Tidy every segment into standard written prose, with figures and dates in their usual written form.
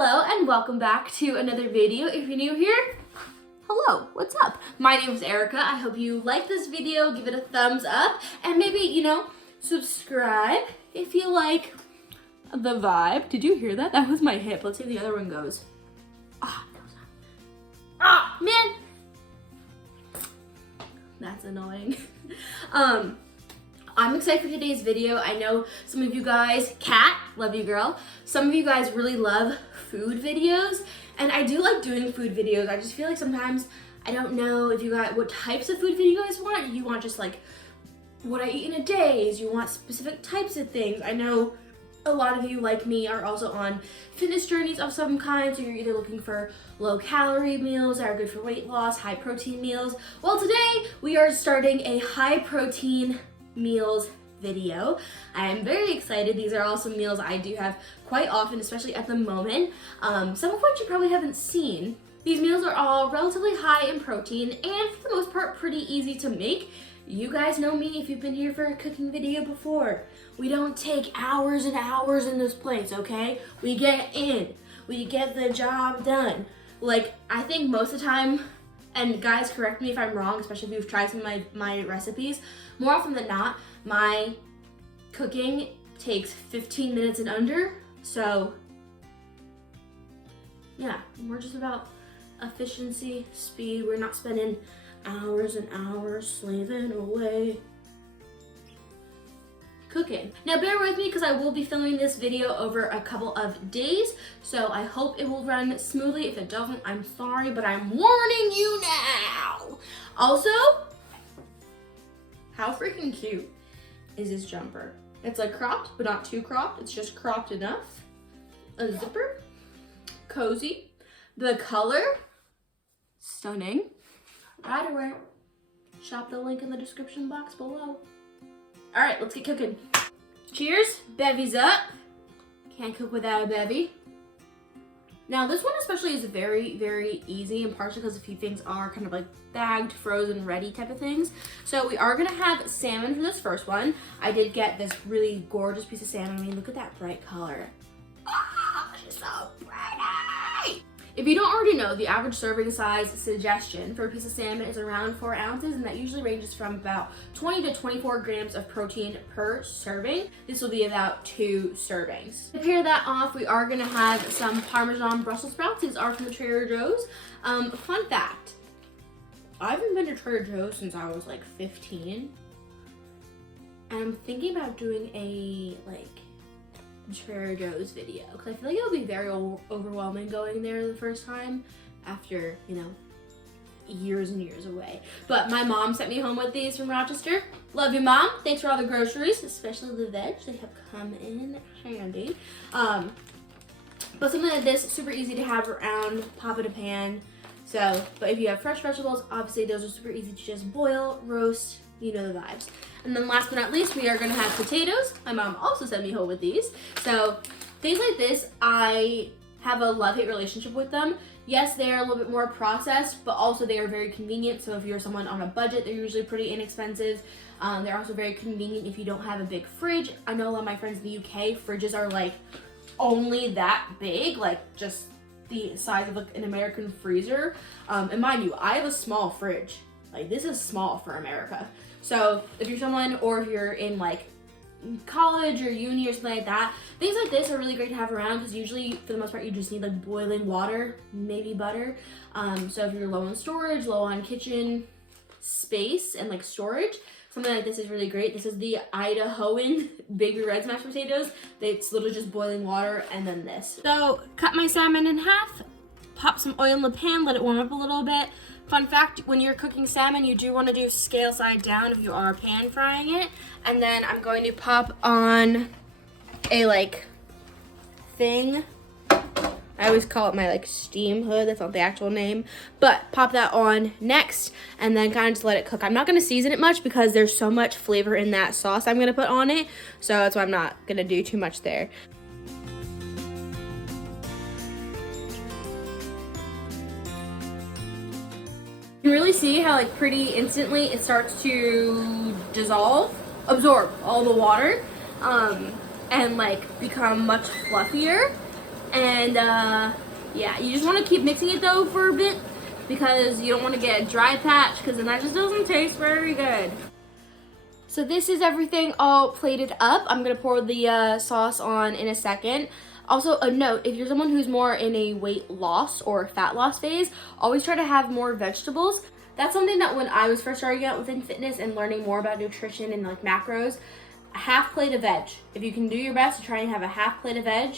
Hello and welcome back to another video. If you're new here, hello, what's up? My name is Erica. I hope you like this video, give it a thumbs up, and maybe, subscribe if you like the vibe. Did you hear that? That was my hip. Let's see if the other one goes. Man. That's annoying. I'm excited for today's video. I know some of you guys, Kat, love you girl, some of you guys really love food videos, and I do like doing food videos. I just feel like sometimes I don't know if you guys, what types of food video you guys want. You want just like what I eat in a day, you want specific types of things. I know a lot of you, like me, are also on fitness journeys of some kind, so you're either looking for low calorie meals that are good for weight loss, high protein meals. Well, today we are starting a high protein meals video. I am very excited. These are also meals I do have quite often, especially at the moment, some of which you probably haven't seen. These meals are all relatively high in protein and for the most part pretty easy to make. You guys know me if you've been here for a cooking video before. We don't take hours and hours in this place, okay? We get in. We get the job done. Like, I think most of the time, and guys, correct me if I'm wrong, especially if you've tried some of my recipes, more often than not, my cooking takes 15 minutes and under. So, yeah, we're just about efficiency, speed. We're not spending hours and hours slaving away cooking. Now bear with me because I will be filming this video over a couple of days, so I hope it will run smoothly. If it doesn't, I'm sorry, but I'm warning you now. Also, how freaking cute is this jumper? It's like cropped, but not too cropped. It's just cropped enough. A zipper, cozy. The color, stunning. Ryderwear. Shop the link in the description box below. All right, let's get cooking. Cheers, bevies up. Can't cook without a bevy. Now this one especially is very, very easy, and partially because a few things are kind of like bagged, frozen, ready type of things. So we are gonna have salmon for this first one. I did get this really gorgeous piece of salmon. I mean, look at that bright color. Oh, she's so pretty. If you don't already know, the average serving size suggestion for a piece of salmon is around 4 ounces, and that usually ranges from about 20 to 24 grams of protein per serving. This will be about 2 servings. To pair that off, we are gonna have some Parmesan Brussels sprouts. These are from the Trader Joe's. Fun fact, I haven't been to Trader Joe's since I was like 15. And I'm thinking about doing a Trader Joe's video because I feel like it'll be very overwhelming going there the first time after, years and years away. But my mom sent me home with these from Rochester. Love you, Mom. Thanks for all the groceries, especially the veg. They have come in handy. But something like this, super easy to have around, pop in a pan. So, but if you have fresh vegetables, obviously those are super easy to just boil, roast, you know the vibes. And then last but not least, we are gonna have potatoes. My mom also sent me home with these. So things like this, I have a love-hate relationship with them. Yes, they are a little bit more processed, but also they are very convenient. So if you're someone on a budget, they're usually pretty inexpensive. They're also very convenient if you don't have a big fridge. I know a lot of my friends in the UK, fridges are like only that big, like just the size of like an American freezer. And mind you, I have a small fridge. Like, this is small for America. So if you're someone, or if you're in like college or uni or something like that, things like this are really great to have around because usually for the most part you just need like boiling water, maybe butter. So if you're low on storage, low on kitchen space and like storage, something like this is really great. This is the Idahoan baby red mashed potatoes. It's literally just boiling water and then this. So cut my salmon in half, pop some oil in the pan, let it warm up a little bit. Fun fact, when you're cooking salmon, you do want to do scale side down if you are pan frying it. And then I'm going to pop on a thing. I always call it my steam hood. That's not the actual name. But pop that on next and then kind of just let it cook. I'm not going to season it much because there's so much flavor in that sauce I'm going to put on it. So that's why I'm not going to do too much there. You can really see how pretty instantly it starts to absorb all the water, and become much fluffier. And yeah, you just want to keep mixing it though for a bit because you don't want to get a dry patch because then that just doesn't taste very good. So this is everything all plated up. I'm gonna pour the sauce on in a second. Also, a note, if you're someone who's more in a weight loss or fat loss phase, always try to have more vegetables. That's something that when I was first starting out within fitness and learning more about nutrition and like macros, a half plate of veg. If you can do your best to try and have a half plate of veg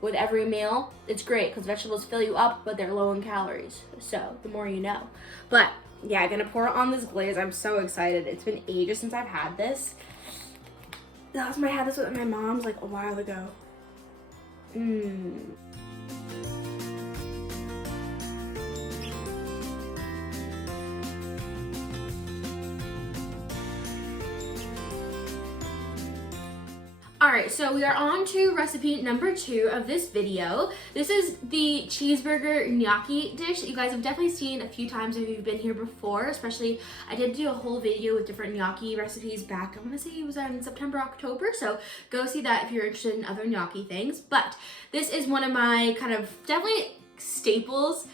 with every meal, it's great because vegetables fill you up, but they're low in calories. So the more you know. But yeah, I'm gonna pour it on this glaze. I'm so excited. It's been ages since I've had this. Last time I had this with my mom's like a while ago. Alright, so we are on to recipe number 2 of this video. This is the cheeseburger gnocchi dish that you guys have definitely seen a few times if you've been here before, especially I did do a whole video with different gnocchi recipes back, I want to say it was in September, October, so go see that if you're interested in other gnocchi things. But this is one of my kind of definitely staples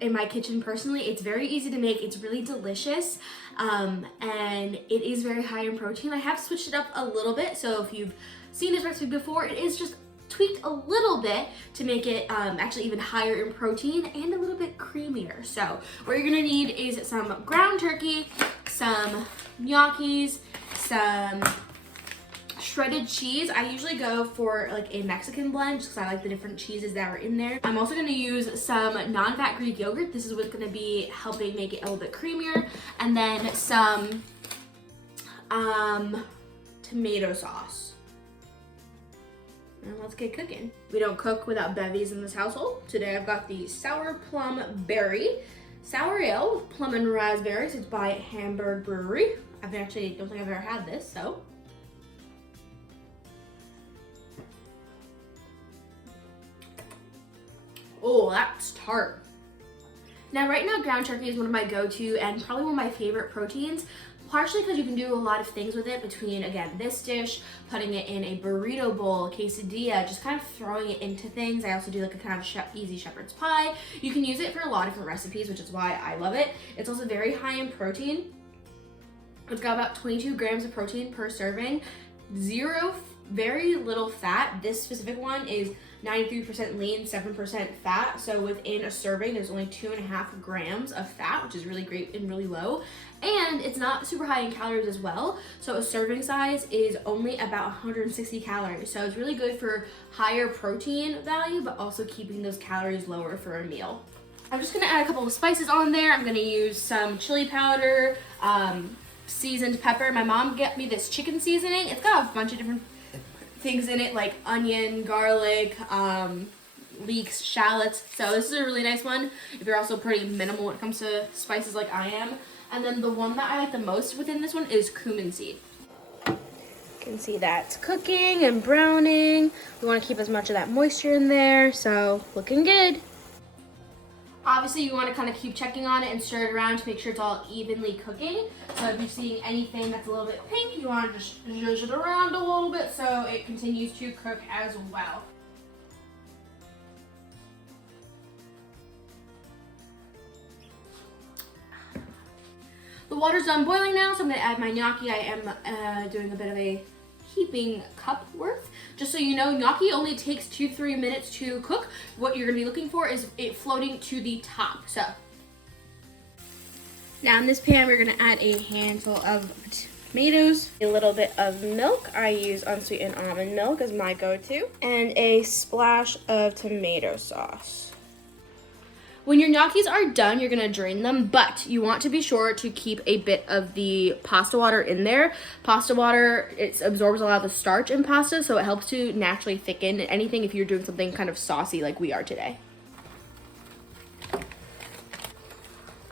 in my kitchen personally. It's very easy to make, it's really delicious, and it is very high in protein. I have switched it up a little bit, so if you've seen this recipe before, it is just tweaked a little bit to make it actually even higher in protein and a little bit creamier. So what you're gonna need is some ground turkey, some gnocchis, some shredded cheese. I usually go for like a Mexican blend just because I like the different cheeses that are in there. I'm also going to use some non-fat Greek yogurt. This is what's going to be helping make it a little bit creamier. And then some tomato sauce. And let's get cooking. We don't cook without bevies in this household. Today I've got the Sour Plum Berry Sour Ale with plum and raspberries. It's by Hamburg Brewery. I don't think I've ever had this, so. Oh, that's tart. Now right now ground turkey is one of my go-to and probably one of my favorite proteins, partially because you can do a lot of things with it between, again, this dish, putting it in a burrito bowl, quesadilla, just kind of throwing it into things. I also do like a kind of easy shepherd's pie. You can use it for a lot of different recipes, which is why I love it. It's also very high in protein. It's got about 22 grams of protein per serving, very little fat. This specific one is 93% lean, 7% fat. So within a serving, there's only 2.5 grams of fat, which is really great and really low. And it's not super high in calories as well. So a serving size is only about 160 calories. So it's really good for higher protein value, but also keeping those calories lower for a meal. I'm just gonna add a couple of spices on there. I'm gonna use some chili powder, seasoned pepper. My mom got me this chicken seasoning. It's got a bunch of different things in it like onion, garlic, leeks, shallots. So this is a really nice one if you're also pretty minimal when it comes to spices like I am. And then the one that I like the most within this one is cumin seed. You can see that's cooking and browning. We want to keep as much of that moisture in there, so looking good. Obviously, you want to kind of keep checking on it and stir it around to make sure it's all evenly cooking. So if you're seeing anything that's a little bit pink, you want to just zhuzh it around a little bit so it continues to cook as well. The water's done boiling now, so I'm going to add my gnocchi. I am doing a bit of a heaping cup worth. Just so you know, gnocchi only takes 2-3 minutes to cook. What you're gonna be looking for is it floating to the top. So now in this pan, we're gonna add a handful of tomatoes, a little bit of milk. I use unsweetened almond milk as my go-to, and a splash of tomato sauce. When your gnocchis are done, you're gonna drain them, but you want to be sure to keep a bit of the pasta water in there. Pasta water, it absorbs a lot of the starch in pasta, so it helps to naturally thicken anything if you're doing something kind of saucy like we are today.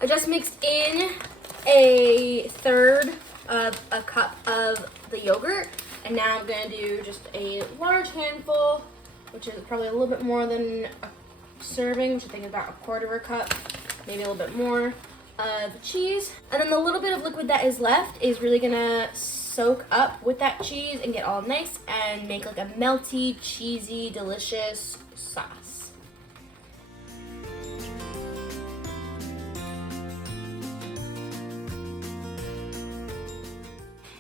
I just mixed in a third of a cup of the yogurt, and now I'm gonna do just a large handful, which is probably a little bit more than a serving, which I think is about 1/4 cup, maybe a little bit more of cheese. And then the little bit of liquid that is left is really gonna soak up with that cheese and get all nice and make like a melty, cheesy, delicious sauce.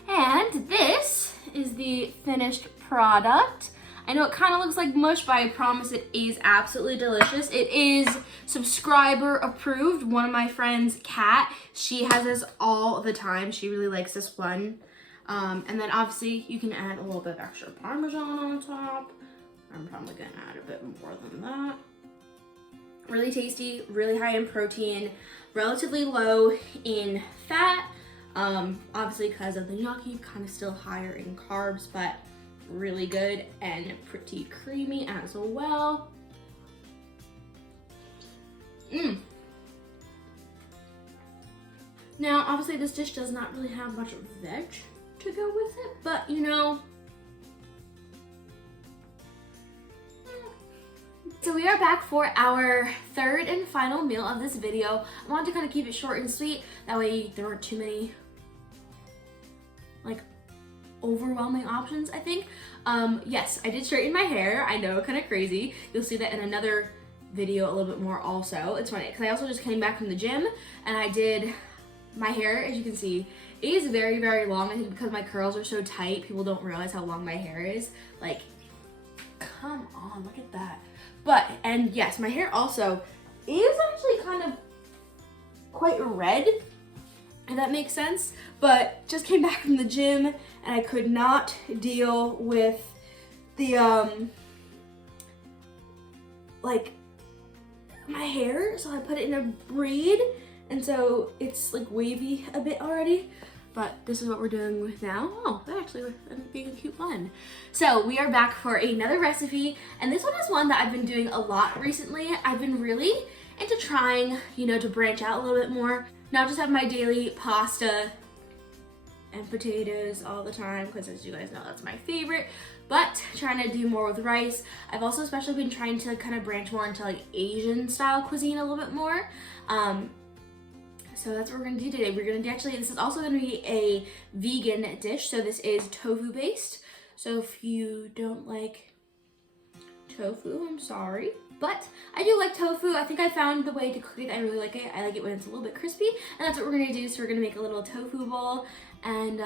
And this is the finished product. I know it kind of looks like mush, but I promise it is absolutely delicious. It is subscriber approved. One of my friends, Kat, she has this all the time. She really likes this one. And then obviously you can add a little bit of extra Parmesan on top. I'm probably gonna add a bit more than that. Really tasty, really high in protein, relatively low in fat. Obviously because of the gnocchi, kind of still higher in carbs, but really good and pretty creamy as well. Now, obviously this dish does not really have much veg to go with it, but you know. So we are back for our third and final meal of this video. I wanted to kind of keep it short and sweet. That way there weren't too many like overwhelming options, I think. Yes, I did straighten my hair. I know, kind of crazy. You'll see that in another video a little bit more also. It's funny because I also just came back from the gym and I did my hair, as you can see, it is very, very long. I think because my curls are so tight, people don't realize how long my hair is. Like, come on, look at that. But, and yes, my hair also is actually kind of quite red, if that makes sense. But just came back from the gym and I could not deal with the, like, my hair. So I put it in a braid. And so it's like wavy a bit already, but this is what we're doing with now. Oh, that actually ended up being a cute one. So we are back for another recipe, and this one is one that I've been doing a lot recently. I've been really into trying, you know, to branch out a little bit more. Not just have my daily pasta and potatoes all the time, because as you guys know, that's my favorite, but trying to do more with rice. I've also especially been trying to kind of branch more into like Asian style cuisine a little bit more. So that's what we're gonna do today. We're gonna do, actually, this is also gonna be a vegan dish. So this is tofu based. So if you don't like tofu, I'm sorry. But I do like tofu. I think I found the way to cook it. I really like it. I like it when it's a little bit crispy. And that's what we're gonna do. So we're gonna make a little tofu bowl. And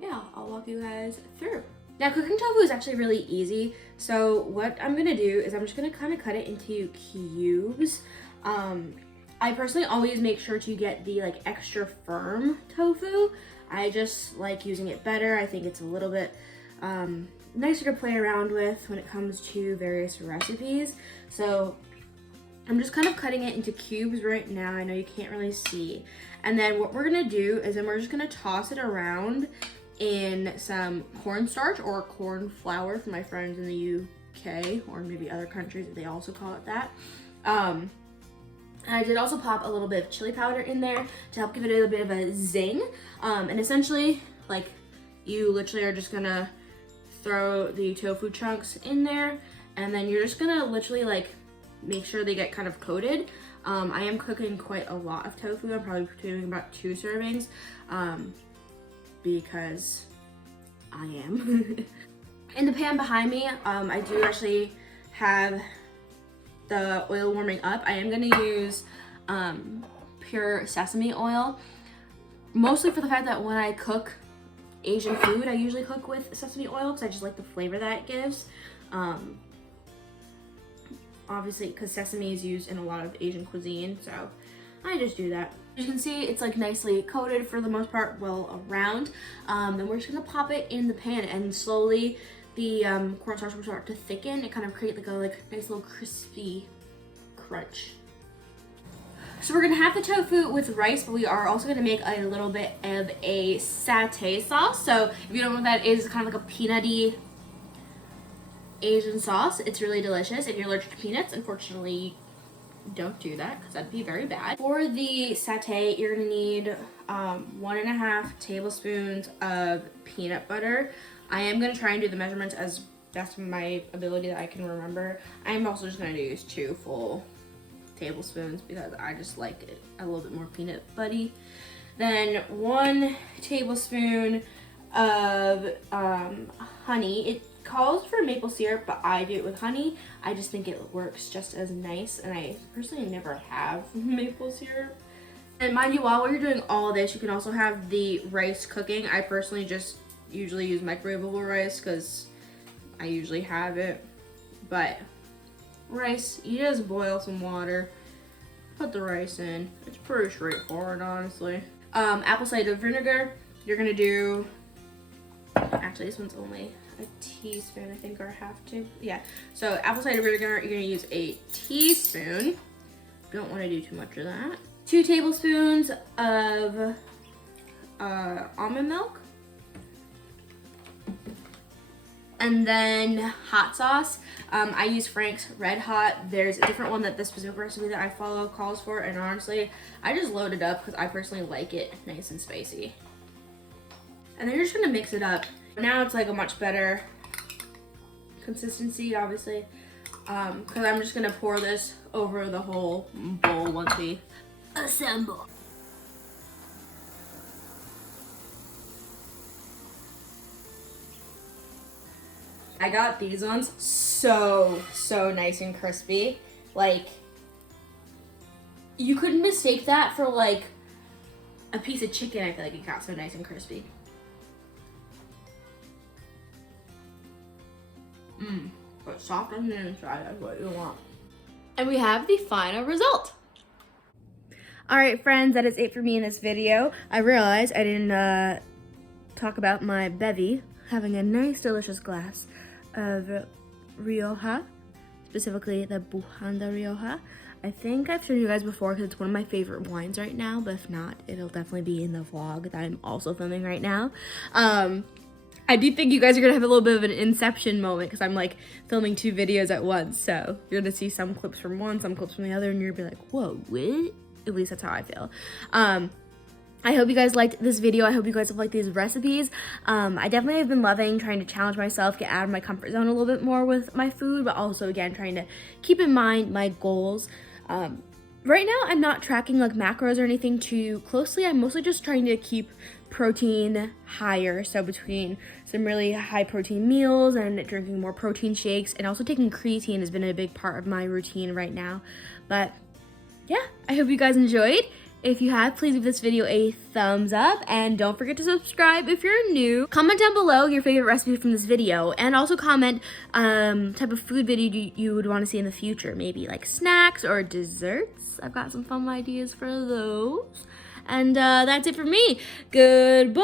yeah, I'll walk you guys through. Now cooking tofu is actually really easy. So what I'm gonna do is I'm just gonna kind of cut it into cubes. I personally always make sure to get the like extra firm tofu. I just like using it better. I think it's a little bit nicer to play around with when it comes to various recipes. So I'm just kind of cutting it into cubes right now. I know you can't really see. And then what we're gonna do is then we're just gonna toss it around in some cornstarch or corn flour for my friends in the UK or maybe other countries that they also call it that. And I did also pop a little bit of chili powder in there to help give it a little bit of a zing. And essentially, like, you literally are just gonna throw the tofu chunks in there, and then you're just gonna literally like make sure they get kind of coated. I am cooking quite a lot of tofu. I'm probably doing about 2 servings because I am. In the pan behind me, I do actually have the oil warming up. I am gonna use pure sesame oil, mostly for the fact that when I cook Asian food, I usually cook with sesame oil because I just like the flavor that it gives. Obviously, because sesame is used in a lot of Asian cuisine, so I just do that. As you can see, it's like nicely coated for the most part, well around. Then we're just gonna pop it in the pan, and slowly the cornstarch will start to thicken. It kind of create like a nice little crispy crunch. So we're gonna have the tofu with rice, but we are also gonna make a little bit of a satay sauce. So if you don't know what that is, it's kind of like a peanutty Asian sauce. It's really delicious. If you're allergic to peanuts, unfortunately, don't do that because that'd be very bad. For the satay, you're gonna need 1.5 tablespoons of peanut butter. I am gonna try and do the measurements as best of my ability that I can remember. I'm also just gonna use 2 full tablespoons because I just like it a little bit more peanut butty. Then 1 tablespoon of honey. It calls for maple syrup, but I do it with honey. I just think it works just as nice, and I personally never have maple syrup. And mind you, while you're doing all of this, you can also have the rice cooking. I personally just usually use microwavable rice because I usually have it. But rice, you just boil some water, put the rice in. It's pretty straightforward, honestly. Apple cider vinegar, you're gonna do, actually this one's only a teaspoon, I think, or half to. Yeah, so apple cider vinegar, you're gonna use a teaspoon. Don't wanna do too much of that. 2 tablespoons of almond milk. And then hot sauce. I use Frank's Red Hot. There's a different one that the specific recipe that I follow calls for, and honestly, I just load it up because I personally like it nice and spicy. And then you're just gonna mix it up. Now it's like a much better consistency, obviously, because I'm just gonna pour this over the whole bowl once we assemble. I got these ones so nice and crispy. Like, you couldn't mistake that for like a piece of chicken. I feel like it got so nice and crispy. But soft on the inside, that's what you want. And we have the final result. All right, friends, that is it for me in this video. I realized I didn't talk about my bevy having a nice, delicious glass of Rioja, specifically the Bujanda Rioja. I think I've shown you guys before because it's one of my favorite wines right now, but if not, it'll definitely be in the vlog that I'm also filming right now. I do think you guys are gonna have a little bit of an inception moment because I'm like filming 2 videos at once, so you're gonna see some clips from one, some clips from the other, and you're gonna be like, whoa, what? At least that's how I feel. I hope you guys liked this video. I hope you guys have liked these recipes. I definitely have been loving trying to challenge myself, get out of my comfort zone a little bit more with my food, but also, again, trying to keep in mind my goals. Right now, I'm not tracking like macros or anything too closely. I'm mostly just trying to keep protein higher. So between some really high protein meals and drinking more protein shakes, and also taking creatine has been a big part of my routine right now. But yeah, I hope you guys enjoyed. If you have, please give this video a thumbs up, and don't forget to subscribe if you're new. Comment down below your favorite recipe from this video, and also comment type of food video you would want to see in the future, maybe like snacks or desserts. I've got some fun ideas for those. And that's it for me. Goodbye.